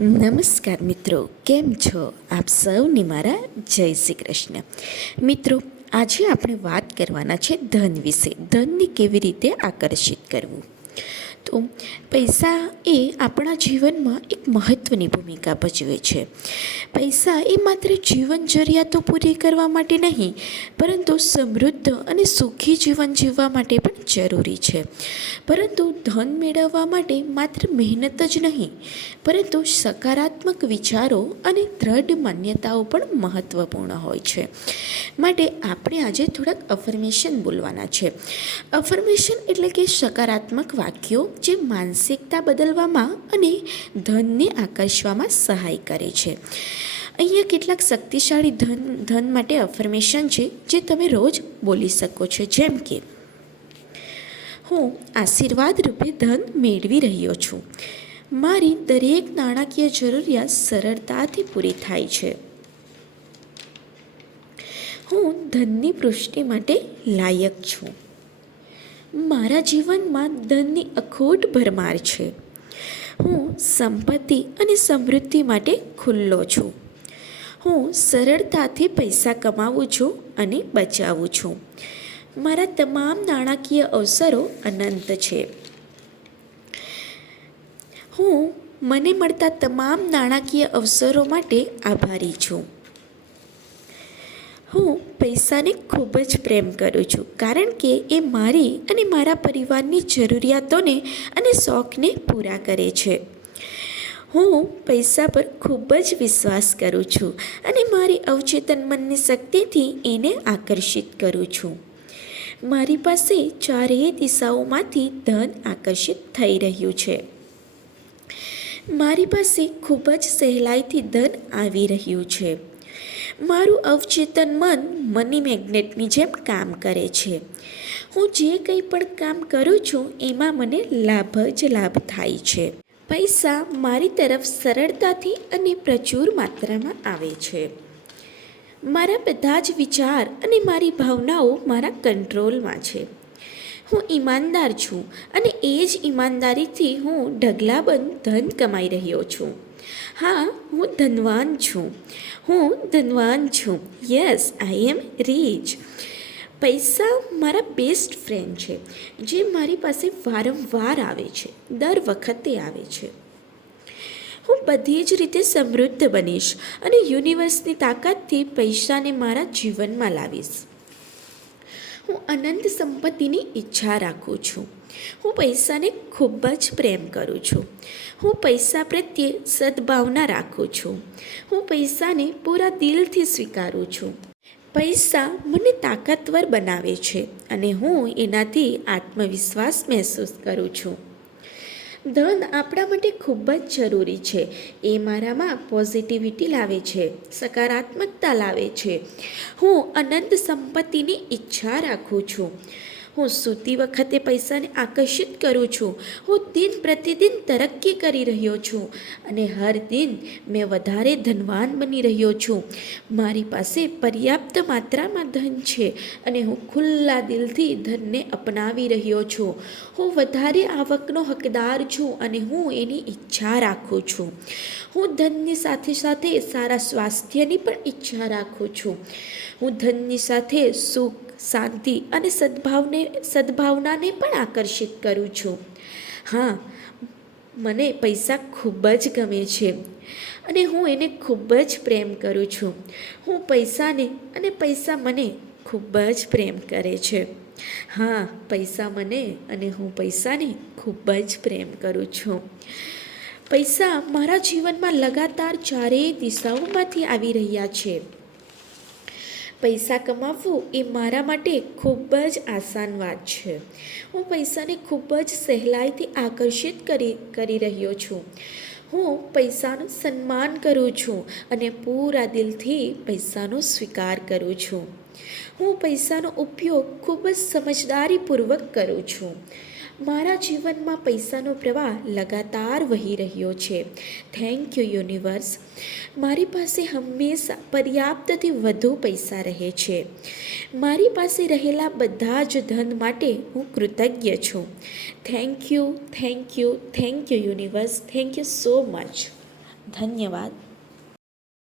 નમસ્કાર મિત્રો, કેમ છો આપ સૌને મારા જય શ્રી કૃષ્ણ. મિત્રો, આજે આપણે વાત કરવાના છે ધન વિશે. ધનને કેવી રીતે આકર્ષિત કરવું. તો પૈસા એ આપણા જીવનમાં એક મહત્ત્વની ભૂમિકા ભજવે છે. પૈસા એ માત્ર જીવન જરૂરિયાતો પૂરી કરવા માટે નહીં, પરંતુ સમૃદ્ધ અને સુખી જીવન જીવવા માટે પણ જરૂરી છે. પરંતુ ધન મેળવવા માટે માત્ર મહેનત જ નહીં, પરંતુ સકારાત્મક વિચારો અને દ્રઢ માન્યતાઓ પણ મહત્ત્વપૂર્ણ હોય છે. માટે આપણે આજે થોડાક અફર્મેશન બોલવાના છે. અફર્મેશન એટલે કે સકારાત્મક વાક્યો જે માનસિકતા બદલવામાં અને ધનને આકર્ષવામાં સહાય કરે છે. અહીંયા કેટલાક શક્તિશાળી ધન માટે અફર્મેશન છે જે તમે રોજ બોલી શકો છો. જેમ કે, હું આશીર્વાદ રૂપે ધન મેળવી રહ્યો છું. મારી દરેક નાણાકીય જરૂરિયાત સરળતાથી પૂરી થાય છે. હું ધનની પુષ્ટિ માટે લાયક છું. મારા જીવનમાં ધનની અખૂટ ભરમાર છે. હું સંપત્તિ અને સમૃદ્ધિ માટે ખુલ્લો છું. હું સરળતાથી પૈસા કમાવું છું અને બચાવું છું. મારા તમામ નાણાકીય અવસરો અનંત છે. હું મને મળતા તમામ નાણાકીય અવસરો માટે આભારી છું. હું પૈસાને ખૂબ જ પ્રેમ કરું છું, કારણ કે એ મારી અને મારા પરિવારની જરૂરિયાતોને અને શોખને પૂરા કરે છે. હું પૈસા પર ખૂબ જ વિશ્વાસ કરું છું અને મારી અવચેતન મનની શક્તિથી એને આકર્ષિત કરું છું. મારી પાસે ચારેય દિશાઓમાંથી ધન આકર્ષિત થઈ રહ્યું છે. મારી પાસે ખૂબ જ સહેલાઈથી ધન આવી રહ્યું છે. મારું અવચેતન મન મની મેગ્નેટની જેમ કામ કરે છે. હું જે કંઈ પણ કામ કરું છું એમાં મને લાભ જ લાભ થાય છે. પૈસા મારી તરફ સરળતાથી અને પ્રચુર માત્રામાં આવે છે. મારા બધા જ વિચાર અને મારી ભાવનાઓ મારા કંટ્રોલમાં છે. હું ઈમાનદાર છું અને એ જ ઈમાનદારીથી હું ઢગલાબંધ ધન કમાઈ રહ્યો છું. હા, હું ધનવાન છું. હું ધનવાન છું. યસ, આઈ એમ રીચ. પૈસા મારા બેસ્ટ ફ્રેન્ડ છે, જે મારી પાસે વારંવાર આવે છે, દર વખતે આવે છે. હું બધી જ રીતે સમૃદ્ધ બનીશ અને યુનિવર્સની તાકાતથી પૈસાને મારા જીવનમાં લાવીશ. હું અનંત સંપત્તિની ઈચ્છા રાખું છું. હું પૈસાને ખૂબ જ પ્રેમ કરું છું. હું પૈસા પ્રત્યે સદ્ભાવના રાખું છું. હું પૈસાને પૂરા દિલથી સ્વીકારું છું. પૈસા મને તાકાતવર બનાવે છે અને હું એનાથી આત્મવિશ્વાસ મહેસૂસ કરું છું. ધન આપણા માટે ખૂબ જ જરૂરી છે. એ મારામાં પોઝિટિવિટી લાવે છે, સકારાત્મકતા લાવે છે. હું અનંત સંપત્તિની ઈચ્છા રાખું છું. હું સૂતી વખતે પૈસાને આકર્ષિત કરું છું. હું દિન પ્રતિદિન તરક્કી કરી રહ્યો છું અને હર દિન મેં વધારે ધનવાન બની રહ્યો છું. મારી પાસે પર્યાપ્ત માત્રામાં ધન છે અને હું ખુલ્લા દિલથી ધનને અપનાવી રહ્યો છું. હું વધારે આવકનો હકદાર છું અને હું એની ઈચ્છા રાખું છું. હું ધનની સાથે સાથે સારા સ્વાસ્થ્યની પણ ઈચ્છા રાખું છું. હું ધનની સાથે સુખ, શાંતિ અને સદ્ભાવનાને પણ આકર્ષિત કરું છું. હા, મને પૈસા ખૂબ જ ગમે છે અને હું એને ખૂબ જ પ્રેમ કરું છું. હું પૈસાને અને પૈસા મને ખૂબ જ પ્રેમ કરે છે. હા, પૈસા મને અને હું પૈસાને ખૂબ જ પ્રેમ કરું છું. પૈસા મારા જીવનમાં લગાતાર ચારેય દિશાઓમાંથી આવી રહ્યા છે. પૈસા કમાવવું એ મારા માટે ખૂબ જ આસાન વાત છે. હું પૈસાને ખૂબ જ સહેલાઈથી આકર્ષિત કરી રહ્યો છું. હું પૈસાનું સન્માન કરું છું અને પૂરા દિલથી પૈસાનો સ્વીકાર કરું છું. હું પૈસાનો ઉપયોગ ખૂબ જ સમજદારીપૂર્વક કરું છું. મારા જીવનમાં પૈસાનો પ્રવાહ લગાતાર વહી રહ્યો છે. Thank you universe. મારી પાસે હંમેશા પર્યાપ્તથી વધુ પૈસા રહે છે. મારી પાસે રહેલા બધા જ ધન માટે હું કૃતજ્ઞ છું. Thank you, thank you, thank you universe. Thank you so much. ધન્યવાદ.